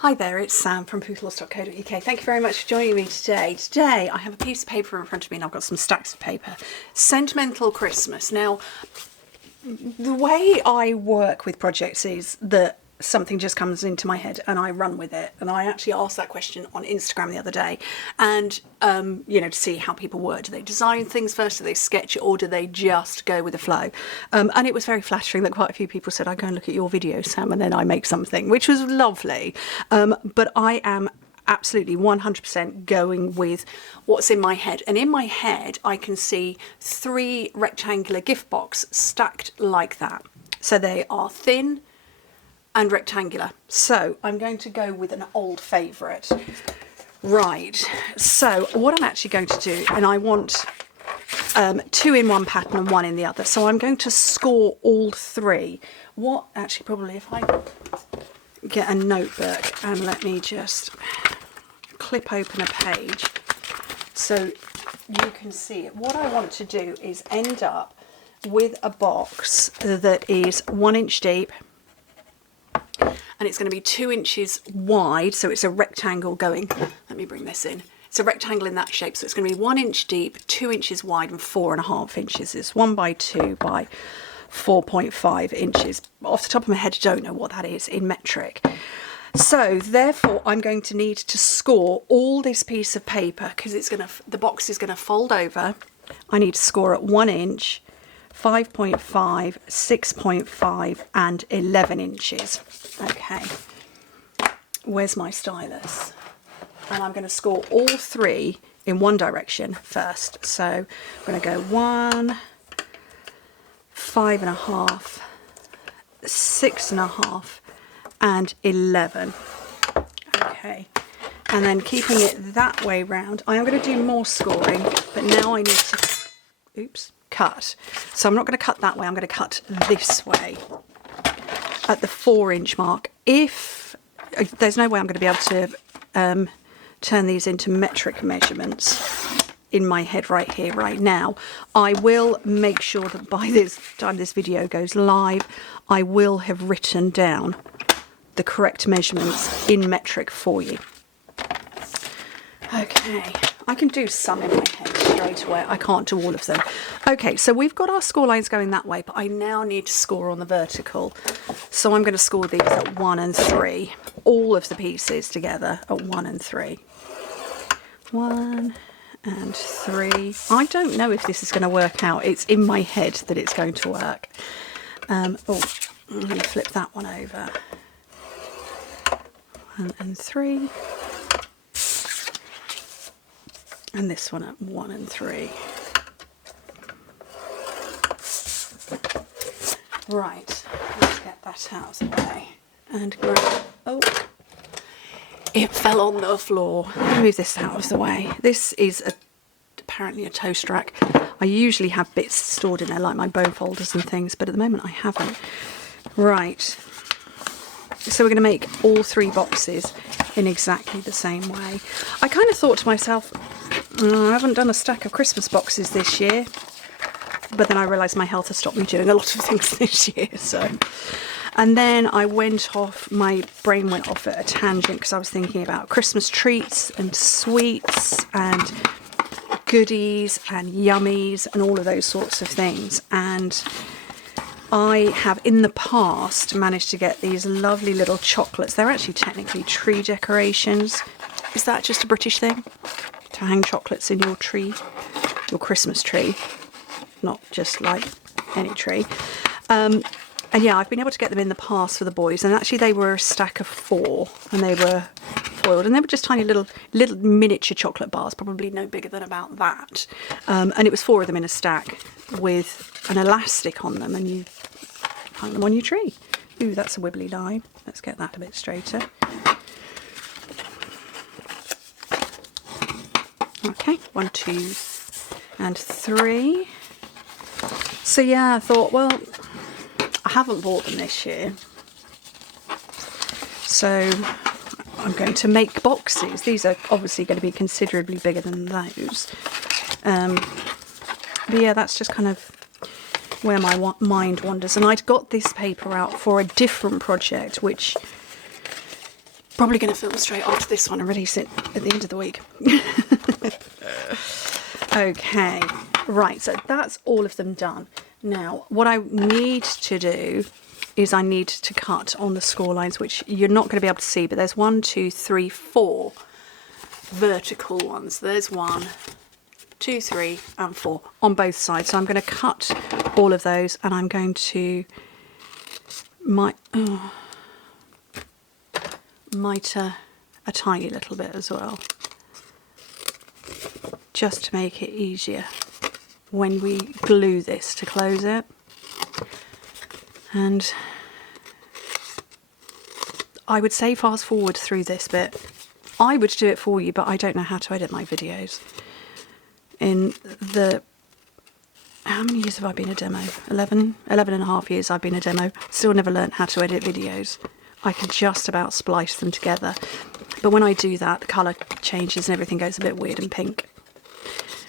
Hi there, it's Sam from Pootles.co.uk. Thank you very much for joining me today. Today I have a piece of paper in front of me and I've got some stacks of paper. Sentimental Christmas. Now, the way I work with projects is that something just comes into my head and I run with it. And I actually asked that question on Instagram the other day and, to see how people work. Do they design things first? Do they sketch it? Or do they just go with the flow? And it was very flattering that quite a few people said, I go and look at your videos, Sam, and then I make something, which was lovely. But I am absolutely 100% going with what's in my head. And in my head, I can see 3 rectangular gift boxes stacked like that. So they are thin and rectangular. So I'm going to go with an old favourite. Right, so what I'm actually going to do, and I want 2 in one pattern and 1 in the other. So I'm going to score all 3. Probably if I get a notebook and let me just clip open a page so you can see it. What I want to do is end up with a box that is 1 inch deep, and it's going to be 2 inches wide, so it's a rectangle going, let me bring this in, it's a rectangle in that shape, so it's going to be 1 inch deep, 2 inches wide and 4.5 inches. It's 1 by 2 by 4.5 inches. Off the top of my head, I don't know what that is in metric. So therefore I'm going to need to score all this piece of paper because the box is going to fold over. I need to score at 1 inch, 5.5, 6.5 and 11 inches. Okay, where's my stylus? And I'm going to score all 3 in one direction first. So I'm going to go 1, 5.5, 6.5 and 11. Okay, and then keeping it that way round, I am going to do more scoring, but now I need to cut. So I'm not going to cut that way, I'm going to cut this way at the 4 inch mark. If there's no way I'm going to be able to turn these into metric measurements in my head right here, right now, I will make sure that by this time this video goes live, I will have written down the correct measurements in metric for you. Okay, I can do some in my head straight away. I can't do all of them. Okay, so we've got our score lines going that way, but I now need to score on the vertical. So I'm going to score these at 1 and 3. All of the pieces together at 1 and 3. 1 and 3. I don't know if this is going to work out. It's in my head that it's going to work. I'm going to flip that one over. 1 and 3. And this one at 1 and 3. Right, let's get that out of the way. And grab, it fell on the floor. Let me move this out of the way. This is apparently a toast rack. I usually have bits stored in there like my bone folders and things, but at the moment I haven't. Right, so we're going to make all 3 boxes in exactly the same way. I kind of thought to myself, I haven't done a stack of Christmas boxes this year, but then I realised my health has stopped me doing a lot of things this year. And then my brain went off at a tangent because I was thinking about Christmas treats and sweets and goodies and yummies and all of those sorts of things. And I have in the past managed to get these lovely little chocolates. They're actually technically tree decorations. Is that just a British thing? To hang chocolates in your tree, your Christmas tree, not just like any tree. And yeah, I've been able to get them in the past for the boys, and actually they were a stack of 4 and they were foiled, and they were just tiny little miniature chocolate bars, probably no bigger than about that. And it was 4 of them in a stack with an elastic on them, and you hung them on your tree. Ooh, that's a wibbly line. Let's get that a bit straighter. Okay, 1, 2 and 3. So yeah, I thought, well, I haven't bought them this year, so I'm going to make boxes. These are obviously going to be considerably bigger than those. But yeah, that's just kind of where my mind wanders. And I'd got this paper out for a different project, which Probably going to film straight after this one and release it at the end of the week. Okay, right, so that's all of them done. Now, what I need to do is I need to cut on the score lines, which you're not going to be able to see, but there's 1, 2, 3, 4 vertical ones. There's 1, 2, 3 and 4 on both sides. So I'm going to cut all of those, and I'm going to miter a tiny little bit as well, just to make it easier when we glue this to close it. And I would say fast forward through this bit. I would do it for you, but I don't know how to edit my videos. How many years have I been a demo? 11 and a half years I've been a demo. Still never learned how to edit videos. I can just about splice them together. But when I do that, the colour changes and everything goes a bit weird and pink.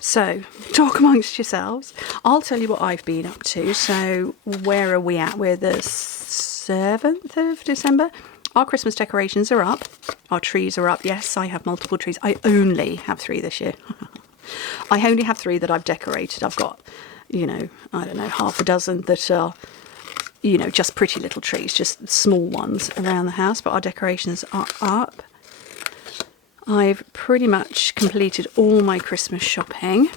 So, talk amongst yourselves. I'll tell you what I've been up to. So, where are we at? We're the 7th of December. Our Christmas decorations are up. Our trees are up. Yes, I have multiple trees. I only have 3 this year. I only have 3 that I've decorated. I've got, you know, I don't know, half a dozen that are, you know, just pretty little trees, just small ones around the house. But our decorations are up. I've pretty much completed all my Christmas shopping.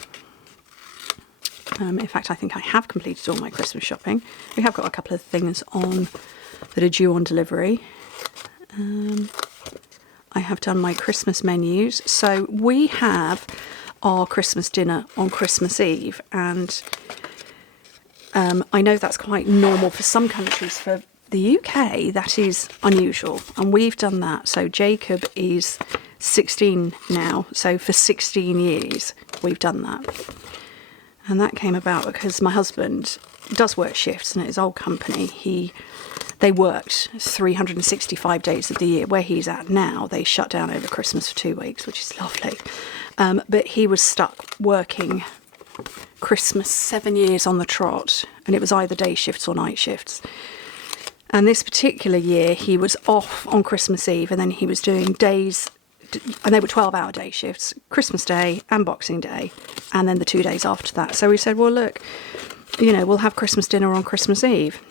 In fact, I think I have completed all my Christmas shopping. We have got a couple of things on that are due on delivery. I have done my Christmas menus. So we have our Christmas dinner on Christmas Eve, and I know that's quite normal for some countries. For the UK, that is unusual, and we've done that. So Jacob is 16 now, so for 16 years we've done that. And that came about because my husband does work shifts, and at his old company they worked 365 days of the year. Where he's at now, they shut down over Christmas for 2 weeks, which is lovely. But he was stuck working Christmas 7 years on the trot, and it was either day shifts or night shifts. And this particular year he was off on Christmas Eve, and then he was doing days, and they were 12-hour day shifts, Christmas Day and Boxing Day, and then the 2 days after that. So we said, well, look, you know, we'll have Christmas dinner on Christmas Eve.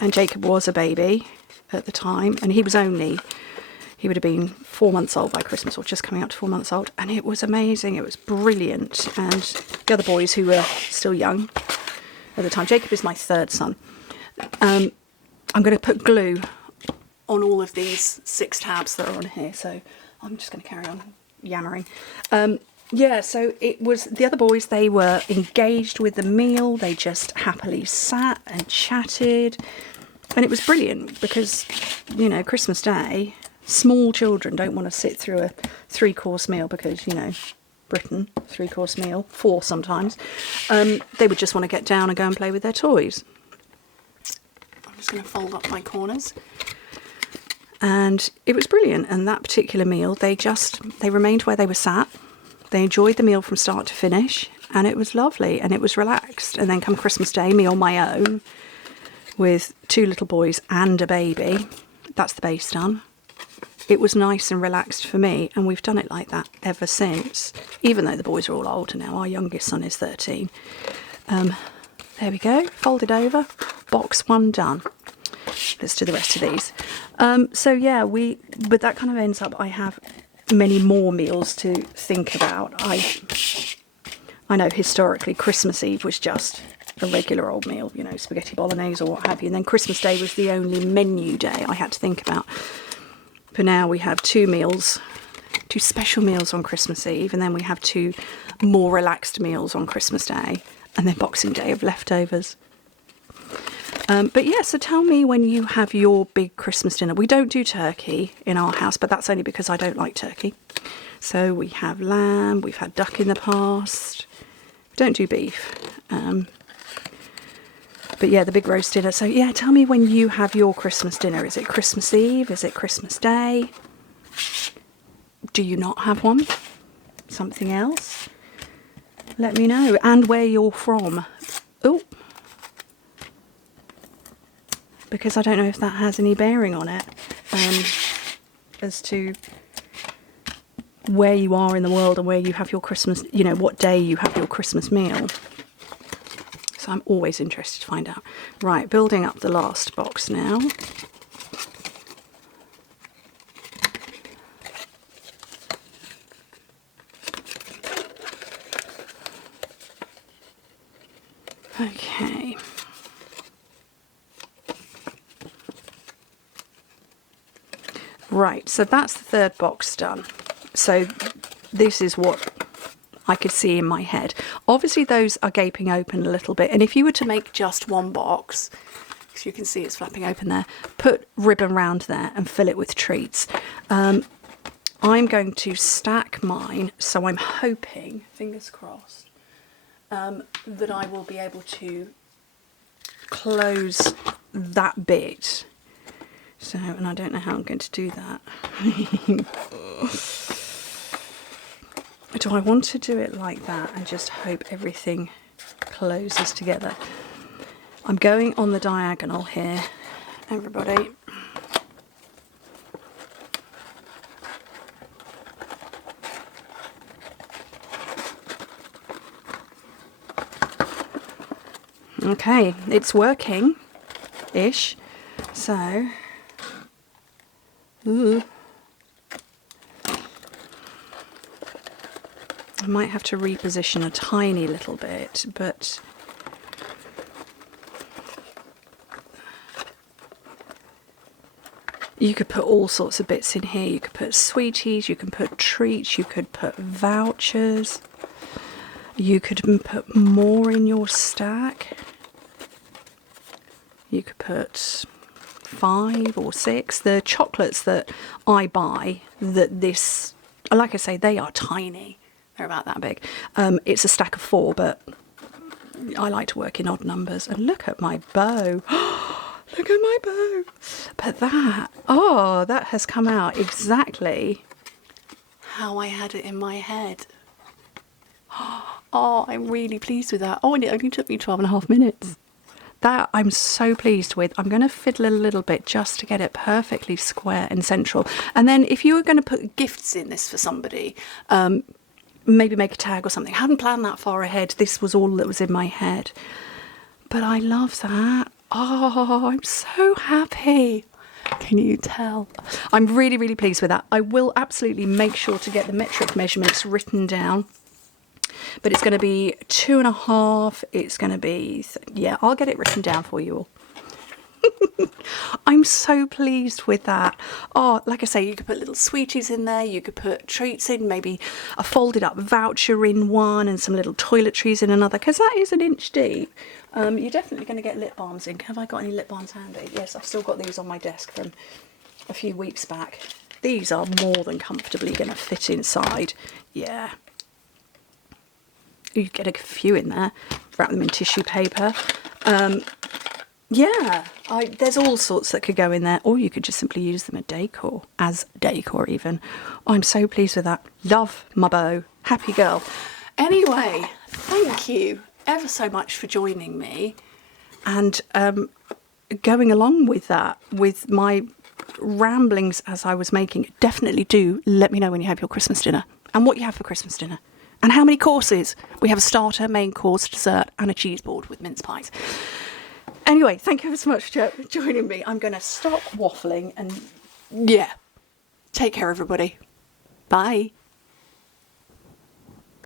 And Jacob was a baby at the time, and he would have been 4 months old by Christmas, or just coming up to 4 months old. And it was amazing. It was brilliant. And the other boys, who were still young at the time, Jacob is my 3rd son. I'm going to put glue on all of these 6 tabs that are on here. So I'm just going to carry on yammering. Yeah, so it was the other boys, they were engaged with the meal. They just happily sat and chatted. And it was brilliant because, you know, Christmas Day, small children don't want to sit through a 3-course meal because, you know, Britain, 3-course meal, 4 sometimes. They would just want to get down and go and play with their toys. I'm just going to fold up my corners. And it was brilliant. And that particular meal, they remained where they were sat. They enjoyed the meal from start to finish, and it was lovely, and it was relaxed. And then come Christmas Day, me on my own with 2 little boys and a baby. That's the base done. It was nice and relaxed for me, and we've done it like that ever since, even though the boys are all older now. Our youngest son is 13. There we go, folded over, box 1 done. Let's do the rest of these. So yeah, but that kind of ends up, I have many more meals to think about. I know historically Christmas Eve was just a regular old meal, you know, spaghetti bolognese or what have you, and then Christmas Day was the only menu day I had to think about. But now we have 2 meals, 2 special meals on Christmas Eve, and then we have 2 more relaxed meals on Christmas Day, and then Boxing Day of leftovers. But yeah, so tell me when you have your big Christmas dinner. We don't do turkey in our house, but that's only because I don't like turkey. So we have lamb, we've had duck in the past. We don't do beef. But yeah, the big roast dinner. So yeah, tell me when you have your Christmas dinner. Is it Christmas Eve? Is it Christmas Day? Do you not have one? Something else? Let me know. And where you're from. Oh. Because I don't know if that has any bearing on it. as to where you are in the world and where you have your Christmas, you know, what day you have your Christmas meal. So I'm always interested to find out. Right, building up the last box now. Okay. Right, so that's the third box done. So this is what I could see in my head. Obviously those are gaping open a little bit, and if you were to make just one box, as you can see it's flapping open there, put ribbon round there and fill it with treats. I'm going to stack mine, so I'm hoping, fingers crossed, that I will be able to close that bit. So, and I don't know how I'm going to do that. Do I want to do it like that and just hope everything closes together? I'm going on the diagonal here, everybody. Okay, it's working-ish. So, ooh. I might have to reposition a tiny little bit, but you could put all sorts of bits in here. You could put sweeties, you can put treats, you could put vouchers, you could put more in your stack. You could put 5 or 6. The chocolates that I buy, that this, like I say, they are tiny. They're about that big. It's a stack of 4, but I like to work in odd numbers. And look at my bow. Look at my bow. But that, oh, that has come out exactly how I had it in my head. Oh, I'm really pleased with that. Oh, and it only took me 12.5 minutes. That I'm so pleased with. I'm going to fiddle a little bit just to get it perfectly square and central. And then if you were going to put gifts in this for somebody, maybe make a tag or something. I hadn't planned that far ahead. This was all that was in my head. But I love that. Oh, I'm so happy. Can you tell? I'm really, really pleased with that. I will absolutely make sure to get the metric measurements written down. But it's going to be 2.5. It's going to be, yeah, I'll get it written down for you all. I'm so pleased with that. Oh, like I say, you could put little sweeties in there, you could put treats in, maybe a folded up voucher in one and some little toiletries in another, because that is 1 inch deep. You're definitely going to get lip balms in. Have I got any lip balms handy? Yes, I've still got these on my desk from a few weeks back. These are more than comfortably going to fit inside. Yeah. You get a few in there, wrap them in tissue paper. Yeah, there's all sorts that could go in there, or you could just simply use them as decor even. I'm so pleased with that. Love my bow. Happy girl. Anyway, thank you ever so much for joining me and going along with that, with my ramblings as I was making it. Definitely do let me know when you have your Christmas dinner and what you have for Christmas dinner. And how many courses? We have a starter, main course, dessert, and a cheese board with mince pies. Anyway, thank you so much for joining me. I'm going to stop waffling and, yeah, take care, everybody. Bye.